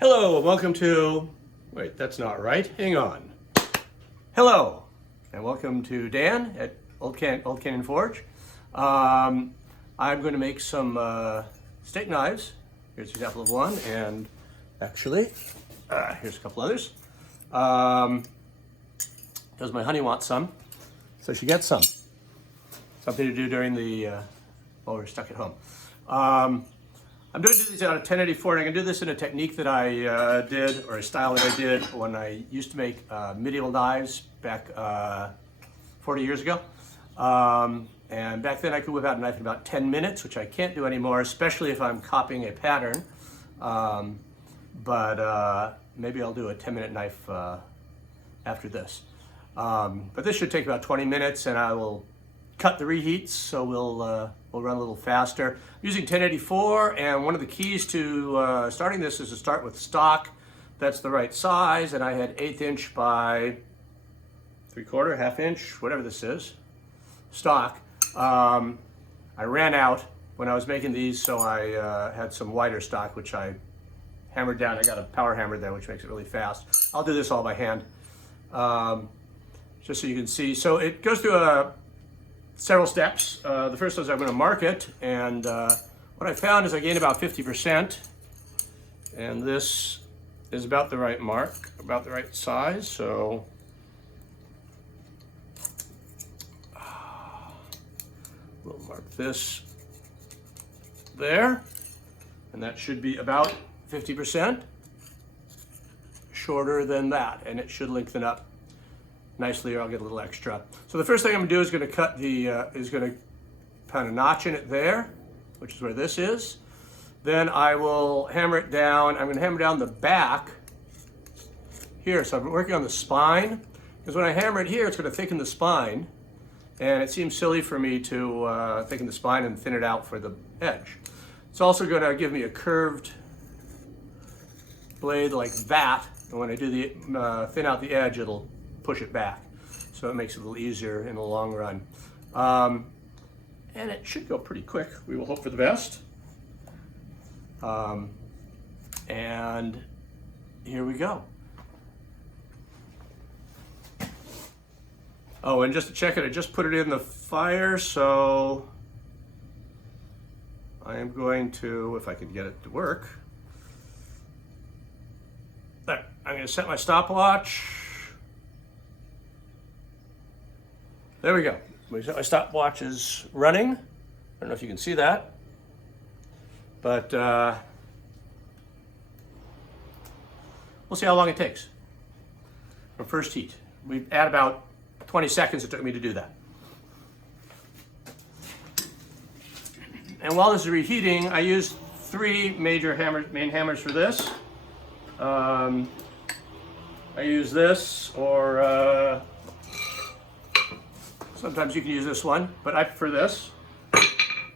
Hello, welcome to, wait, that's not right, hang on. Hello, and welcome to Dan at Old Canyon Forge. I'm going to make some steak knives. Here's an example of one, and actually, here's a couple others. Because my honey wants some, so she gets some. Something to do during the, while we're stuck at home. I'm going to do these out of 1084, and I'm going to do this in a technique that I did, or a style that I did when I used to make medieval knives back 40 years ago. And back then I could whip out a knife in about 10 minutes, which I can't do anymore, especially if I'm copying a pattern. But maybe I'll do a 10-minute knife after this. But this should take about 20 minutes, and I will cut the reheats, so we'll run a little faster. I'm using 1084, and one of the keys to starting this is to start with stock. That's the right size, and I had 1/8 inch by 3/4, 1/2 inch, whatever this is, stock. I ran out when I was making these, so I had some wider stock, which I hammered down. I got a power hammer there, which makes it really fast. I'll do this all by hand, just so you can see. So it goes through several steps. The first is I'm going to mark it, and what I found is I gained about 50%, and this is about the right mark, about the right size. So we'll mark this there, and that should be about 50%, shorter than that, and it should lengthen up nicely, or I'll get a little extra. So the first thing I'm gonna do is gonna cut the, pound a notch in it there, which is where this is. Then I will hammer it down. I'm gonna hammer down the back here. So I'm working on the spine, because when I hammer it here, it's gonna thicken the spine. And it seems silly for me to thicken the spine and thin it out for the edge. It's also gonna give me a curved blade like that. And when I do the thin out the edge, it'll push it back. So it makes it a little easier in the long run. And it should go pretty quick. We will hope for the best. And here we go. Oh, and just to check it, I just put it in the fire, so I am going to, if I can get it to work. There, I'm going to set my stopwatch. There we go. My stopwatch is running. I don't know if you can see that, but we'll see how long it takes from first heat. We add about 20 seconds it took me to do that. And while this is reheating, I used 3 major main hammers for this. I use this, or sometimes you can use this one, but I prefer this.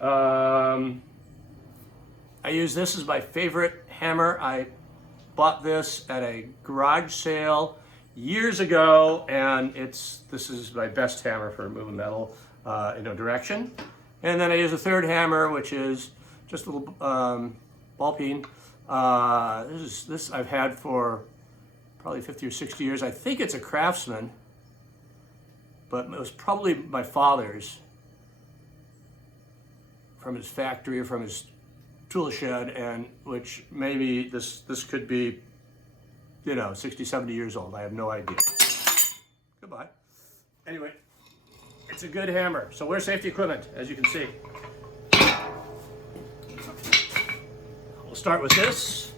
I use this as my favorite hammer. I bought this at a garage sale years ago, and this is my best hammer for moving metal in a direction. And then I use a third hammer, which is just a little ball peen. This I've had for probably 50 or 60 years. I think it's a Craftsman, but it was probably my father's from his factory or from his tool shed, and which maybe this could be, 60, 70 years old. I have no idea. Goodbye. Anyway, it's a good hammer. So wear safety equipment, as you can see. We'll start with this.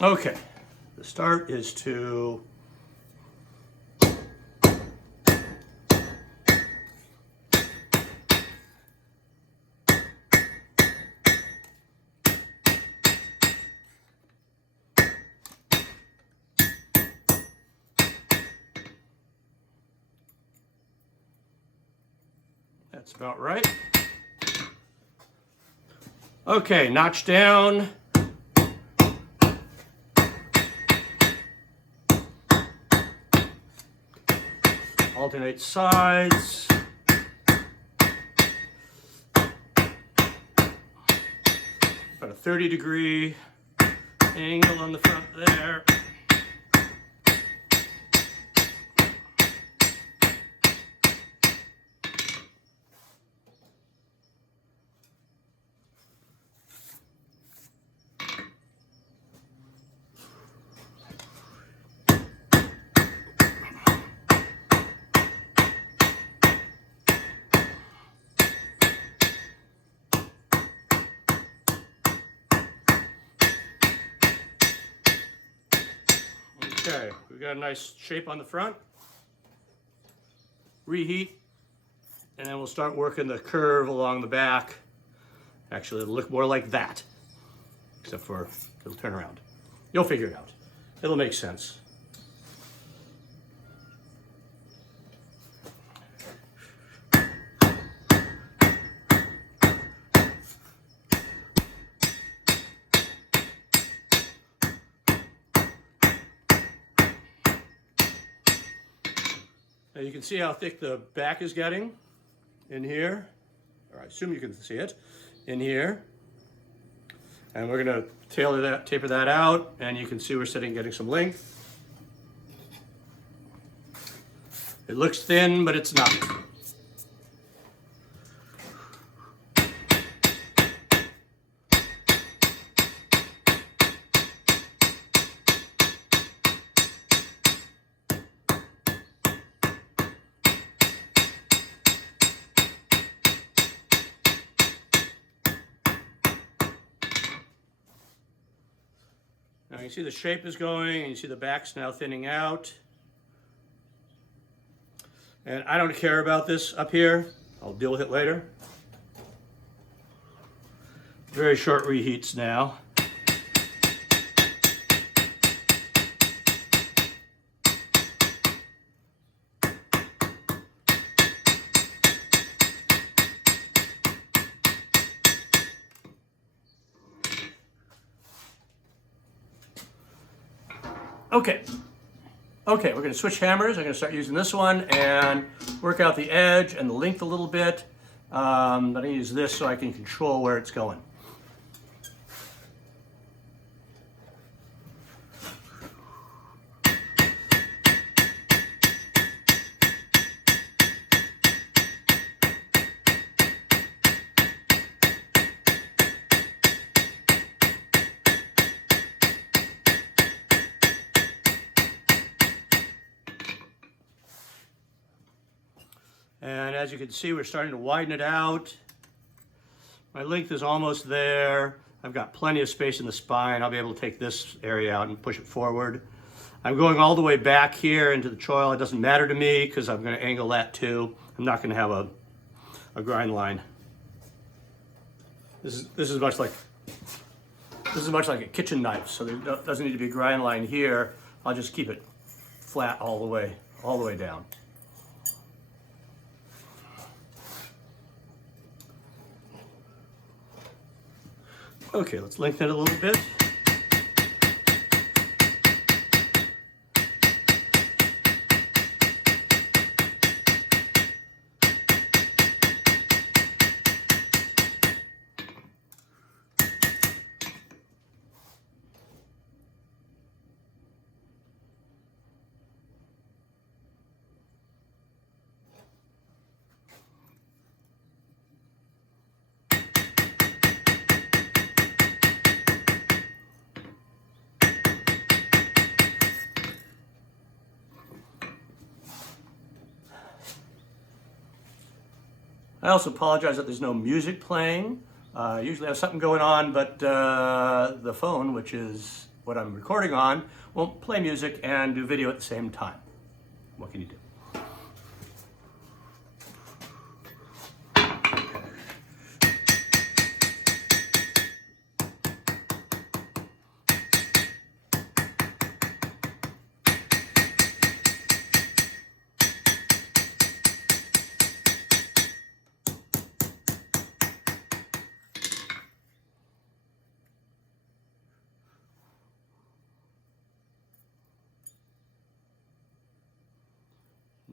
Okay, the start is to that's about right. Okay, notch down. Alternate sides. About a 30-degree Angle on the front there. Okay, we've got a nice shape on the front. Reheat, and then we'll start working the curve along the back. Actually, it'll look more like that, except for it'll turn around. You'll figure it out. It'll make sense. Now you can see how thick the back is getting in here, or I assume you can see it in here. And we're going to taper that out, and you can see we're getting some length. It looks thin, but it's not. Now you see the shape is going, and you see the back's now thinning out. And I don't care about this up here. I'll deal with it later. Very short reheats now. Okay, we're going to switch hammers. I'm going to start using this one and work out the edge and the length a little bit. I'm going to use this so I can control where it's going. And as you can see, we're starting to widen it out. My length is almost there. I've got plenty of space in the spine. I'll be able to take this area out and push it forward. I'm going all the way back here into the choil. It doesn't matter to me because I'm going to angle that too. I'm not going to have a grind line. This is much like a kitchen knife, so there doesn't need to be a grind line here. I'll just keep it flat all the way down. Okay, let's lengthen it a little bit. I also apologize that there's no music playing. Usually I have something going on, but the phone, which is what I'm recording on, won't play music and do video at the same time. What can you do?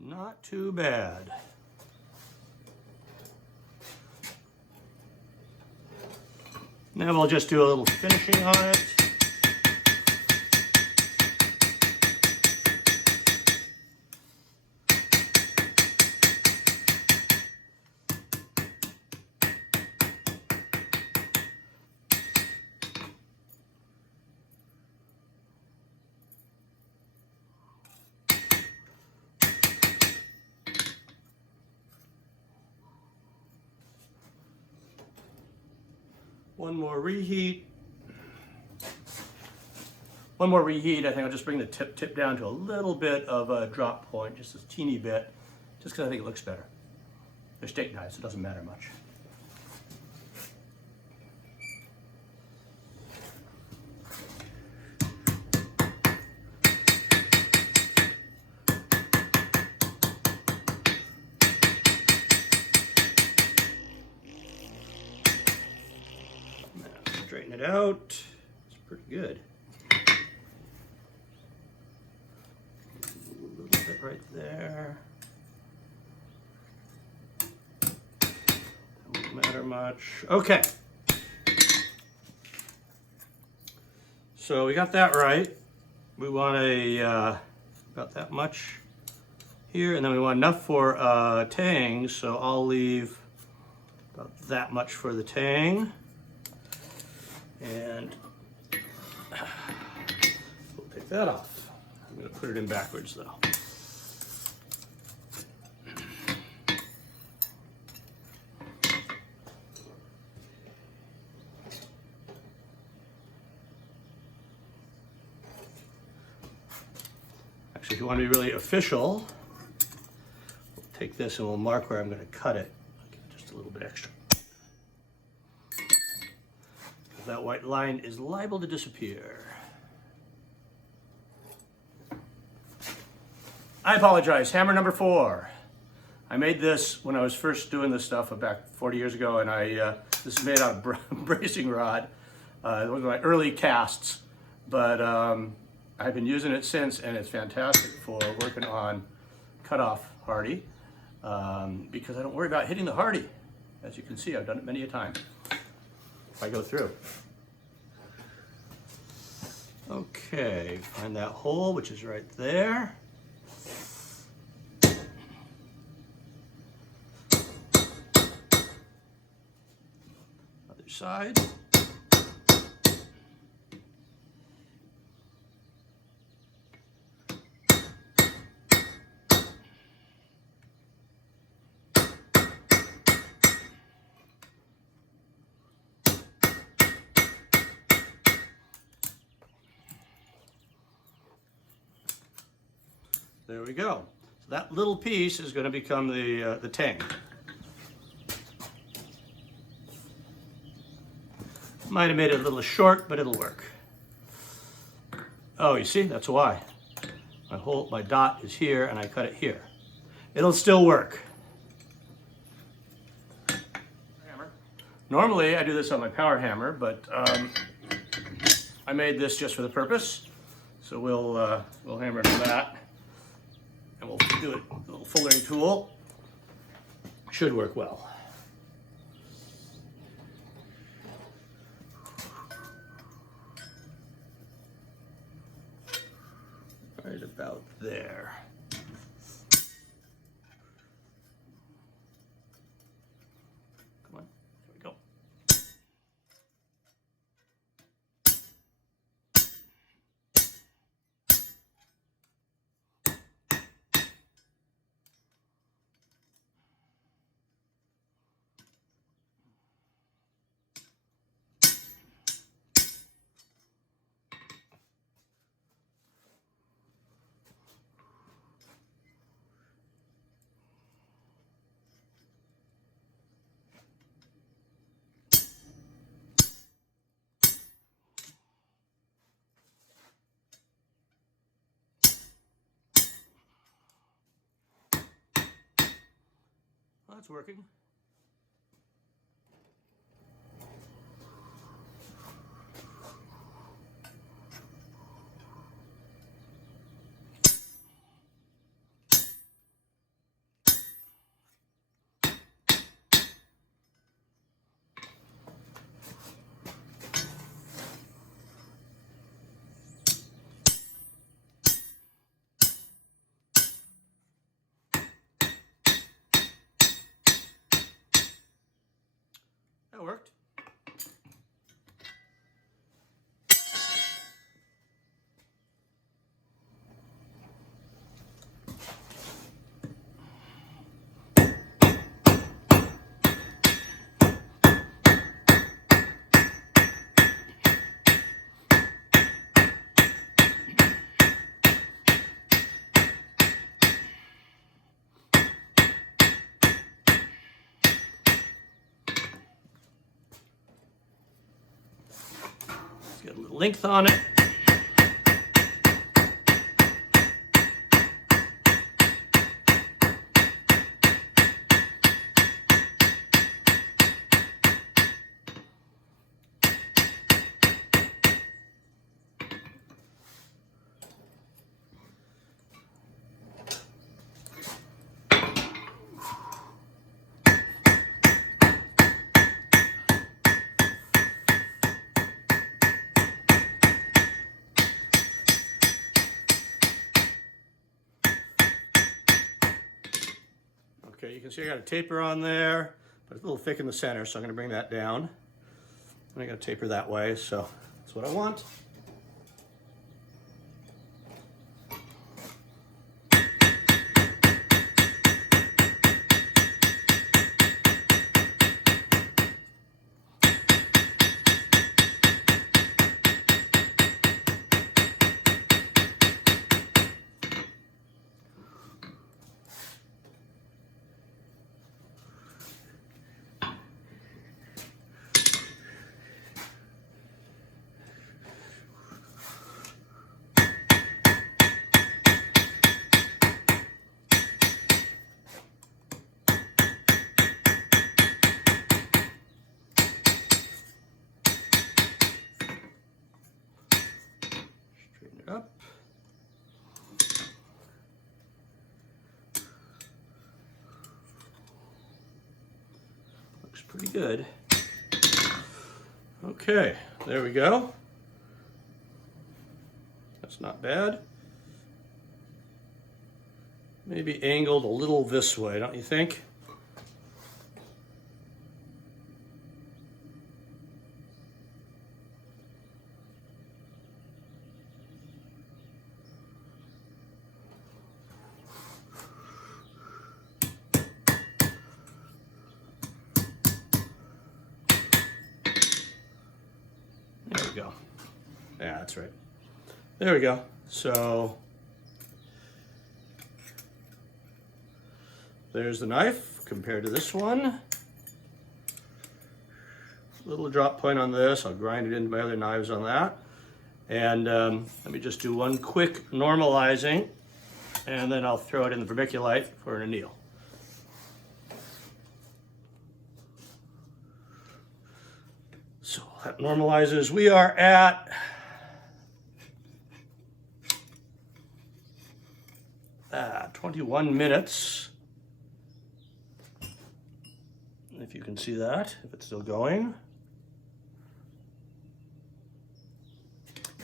Not too bad. Now we'll just do a little finishing on it. One more reheat. One more reheat. I think I'll just bring the tip down to a little bit of a drop point, just a teeny bit, just because I think it looks better. They're steak knives, so it doesn't matter much. Straighten it out. It's pretty good. A little bit right there. Don't matter much. Okay. So we got that right. We want about that much here, and then we want enough for tang, so I'll leave about that much for the tang. And we'll take that off. I'm going to put it in backwards though. Actually, if you want to be really official, we'll take this and we'll mark where I'm going to cut it. I'll give it just a little bit extra. That white line is liable to disappear. I apologize, hammer number 4. I made this when I was first doing this stuff back 40 years ago, and this is made out of bracing rod. It was my early casts, but I've been using it since, and it's fantastic for working on cutoff hardy, because I don't worry about hitting the hardy. As you can see, I've done it many a time. If I go through. Okay, find that hole, which is right there. Other side. There we go. So that little piece is going to become the tang. Might have made it a little short, but it'll work. Oh, you see, that's why. My dot is here, and I cut it here. It'll still work. Hammer. Normally, I do this on my power hammer, but I made this just for the purpose. So we'll hammer it on that. And we'll do it, a little fullering tool. Should work well. Right about there. Come on, there we go. Well, that's working. That worked. length on it. Okay, you can see I got a taper on there, but it's a little thick in the center, so I'm going to bring that down. And I got a taper that way, so that's what I want. Up. Looks pretty good. Okay, there we go. That's not bad. Maybe angled a little this way, don't you think? There we go. Yeah, that's right. There we go. So there's the knife compared to this one. Little drop point on this. I'll grind it into my other knives on that. And let me just do one quick normalizing, and then I'll throw it in the vermiculite for an anneal. So that normalizes. We are at 21 minutes. If you can see that, if it's still going.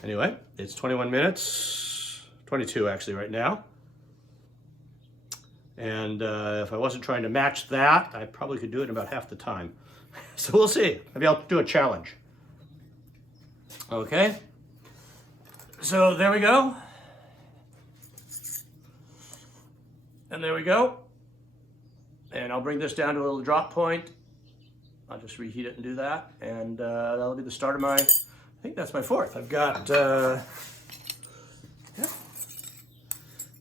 Anyway, it's 21 minutes, 22 actually right now. And if I wasn't trying to match that, I probably could do it in about half the time. So we'll see. Maybe I'll do a challenge. Okay. So there we go. And there we go. And I'll bring this down to a little drop point. I'll just reheat it and do that. And that'll be the start of my, I think that's my fourth. I've got, yeah.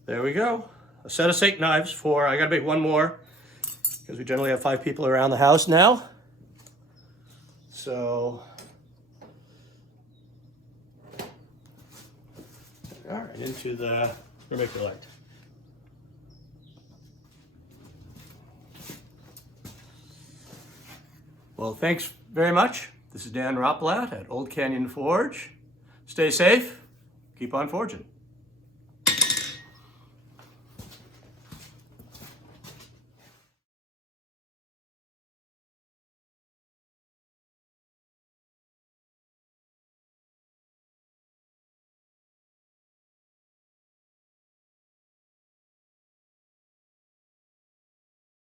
There we go. A set of steak knives for, I gotta make one more because we generally have 5 people around the house now. So, all right, into the vermiculite. Well, thanks very much. This is Dan Roplat at Old Canyon Forge. Stay safe, keep on forging.